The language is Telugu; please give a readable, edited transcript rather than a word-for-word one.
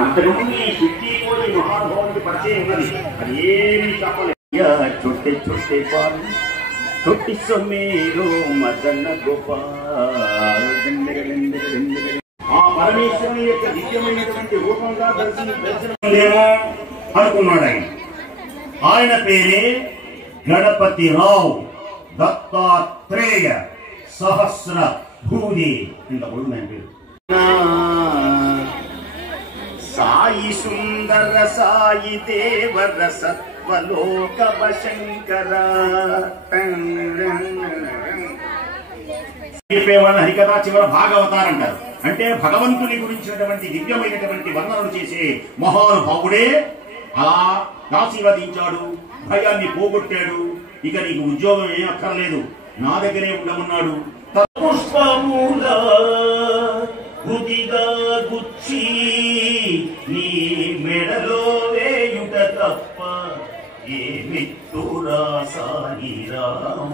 అంతకుముందు ఈ శుద్ధి కూడా ఈ మహానుభావుడికి పరిచయం ఉన్నది. అది ఏమీ చెప్పలేదు. చుట్టే చుట్టే పాలు చుట్టి సొమ్మేరో మదన గోపాల్. ఆ పరమేశ్వరుని యొక్క దివ్యమైనటువంటి రూపంగా దర్శనమేమో అనుకున్నాడు ఆయన. ఆయన పేరే గణపతిరావు దత్తాత్రేయ సహస్ర భూది. ఇంత కొడుకు పేరు. సాయి సుందర సాయి దేవర సత్వలోక శంకర. హరికథ చివర భాగవతారంటారు. అంటే భగవంతుని గురించినటువంటి దివ్యమైనటువంటి వర్ణనలు చేసే మహానుభావుడే అలా ఆశీర్వదించాడు, భయాన్ని పోగొట్టాడు. ఇక నీకు ఉద్యోగం ఏం అక్కర్లేదు, నా దగ్గరే ఉండమన్నాడు. పుష్పమూల గుదిగా గుచ్చి నీ మెడలో వేయుట తప్ప ఏమిత్తురా సాయి రామ.